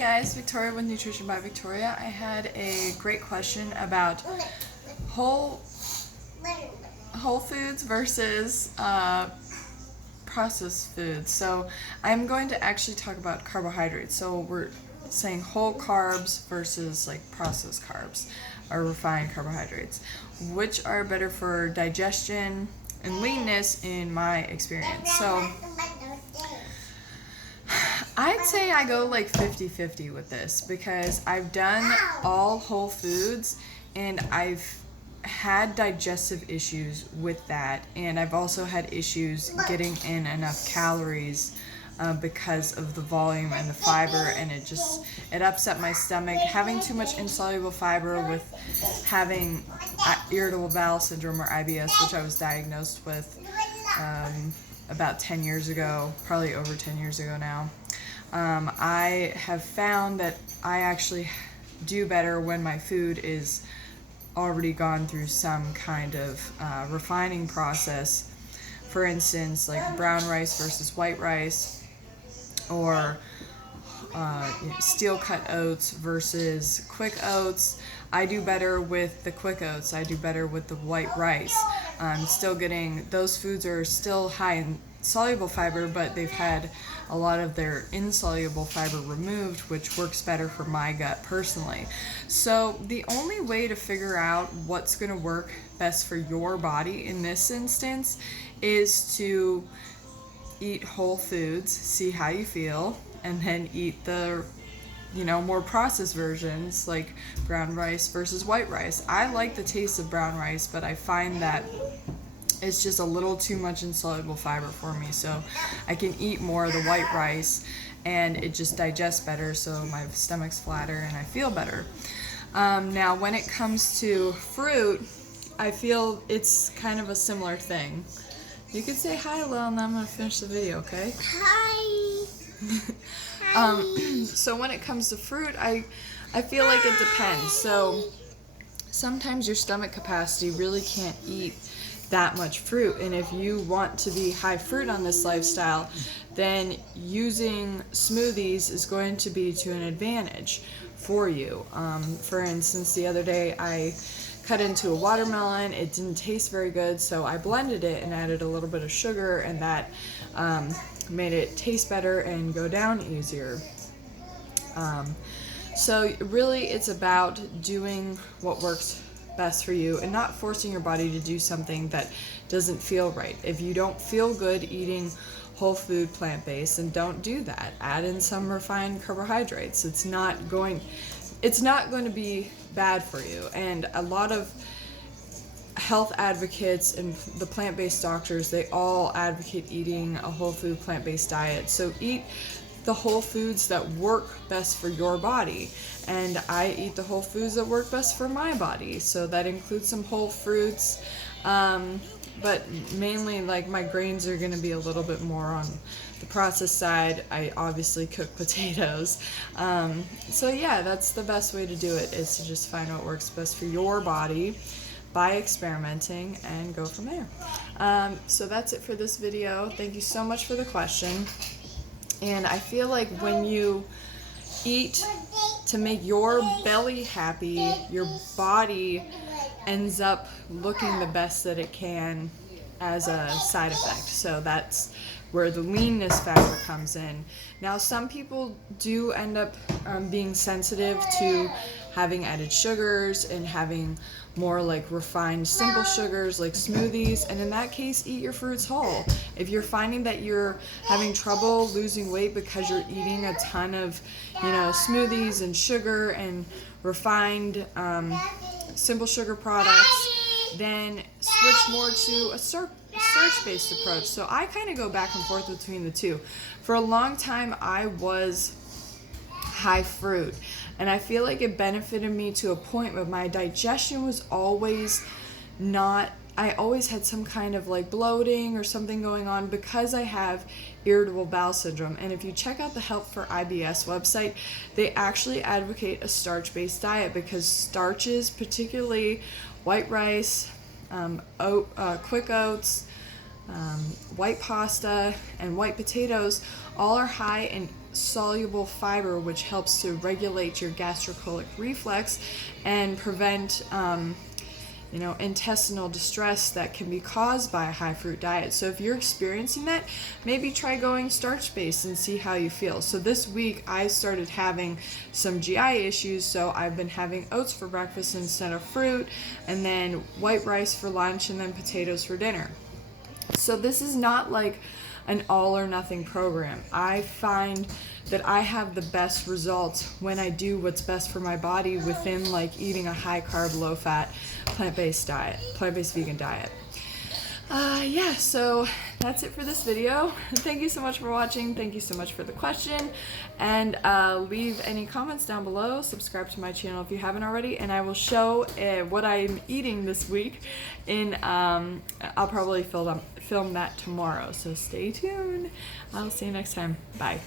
guys, Victoria with Nutrition by Victoria. I had a great question about whole foods versus processed foods. So I'm going to actually talk about carbohydrates. So we're saying whole carbs versus like processed carbs or refined carbohydrates. Which are better for digestion and leanness in my experience? So I'd say I go like 50-50 with this because I've done all whole foods and I've had digestive issues with that, and I've also had issues getting in enough calories because of the volume and the fiber, and it upset my stomach. Having too much insoluble fiber with having irritable bowel syndrome or IBS, which I was diagnosed with about 10 years ago, probably over 10 years ago now. I have found that I actually do better when my food is already gone through some kind of refining process. For instance, like brown rice versus white rice, or steel cut oats versus quick oats. I do better with the quick oats. I do better with the white rice. Still getting, those foods are still high in soluble fiber, but they've had a lot of their insoluble fiber removed, which works better for my gut personally. So the only way to figure out what's going to work best for your body in this instance is to eat whole foods, see how you feel, and then eat the more processed versions like brown rice versus white rice. I like the taste of brown rice, but I find that it's just a little too much insoluble fiber for me, so I can eat more of the white rice and it just digests better, so my stomach's flatter and I feel better. Now when it comes to fruit, I feel it's kind of a similar thing. You could say hi, Lil, and I'm going to finish the video, okay? Hi. So when it comes to fruit, I feel like it depends. So sometimes your stomach capacity really can't eat that much fruit, and if you want to be high fruit on this lifestyle, then using smoothies is going to be to an advantage for you. For instance, the other day I cut into a watermelon. It didn't taste very good, so I blended it and added a little bit of sugar, and that made it taste better and go down easier. So really it's about doing what works best for you and not forcing your body to do something that doesn't feel right. If you don't feel good eating whole food plant-based, then don't do that. Add in some refined carbohydrates. It's not going to be bad for you. And a lot of health advocates and the plant-based doctors, they all advocate eating a whole food plant-based diet. So eat the whole foods that work best for your body, and I eat the whole foods that work best for my body, so that includes some whole fruits, but mainly like my grains are going to be a little bit more on the processed side. I obviously cook potatoes, so yeah, that's the best way to do it, is to just find what works best for your body by experimenting and go from there. So that's it for this video. Thank you so much for the question. And I feel like when you eat to make your belly happy, your body ends up looking the best that it can as a side effect. So that's where the leanness factor comes in. Now, some people do end up being sensitive to having added sugars and having more like refined simple sugars like smoothies, and in that case eat your fruits whole. If you're finding that you're having trouble losing weight because you're eating a ton of smoothies and sugar and refined simple sugar products, then switch more to a search-based approach. So I kind of go back and forth between the two. For a long time I was high fruit, and I feel like it benefited me to a point, but my digestion was always not, I always had some kind of like bloating or something going on because I have irritable bowel syndrome. And if you check out the Help for IBS website, they actually advocate a starch-based diet because starches, particularly white rice, quick oats, white pasta, and white potatoes, all are high in soluble fiber, which helps to regulate your gastrocolic reflex and prevent intestinal distress that can be caused by a high fruit diet. So if you're experiencing that, maybe try going starch-based and see how you feel. So this week I started having some GI issues, so I've been having oats for breakfast instead of fruit, and then white rice for lunch, and then potatoes for dinner. So this is not like an all or nothing program. I find that I have the best results when I do what's best for my body within like eating a high carb, low fat, plant-based vegan diet. Yeah, so that's it for this video. Thank you so much for watching. Thank you so much for the question. And leave any comments down below. Subscribe to my channel if you haven't already. And I will show what I'm eating this week. I'll probably film that tomorrow. So stay tuned. I'll see you next time. Bye.